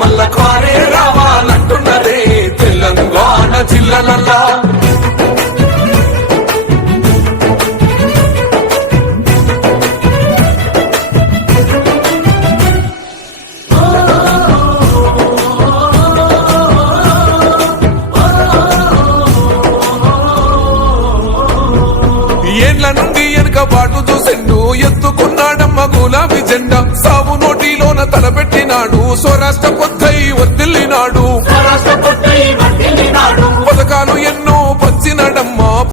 మల్ల కారే రావాలంటున్నరే తెలంగాణ జిల్లలల్లా ఏండ్ల నుండి వెనుక బాటు చూసిండు ఎత్తుకున్నాడమ్మ గులాబీ జెండా. స్వరాష్ట్ర పొత్తై వర్దిల్లినాడు పథకాలు ఎన్నో పచ్చినడమ్మ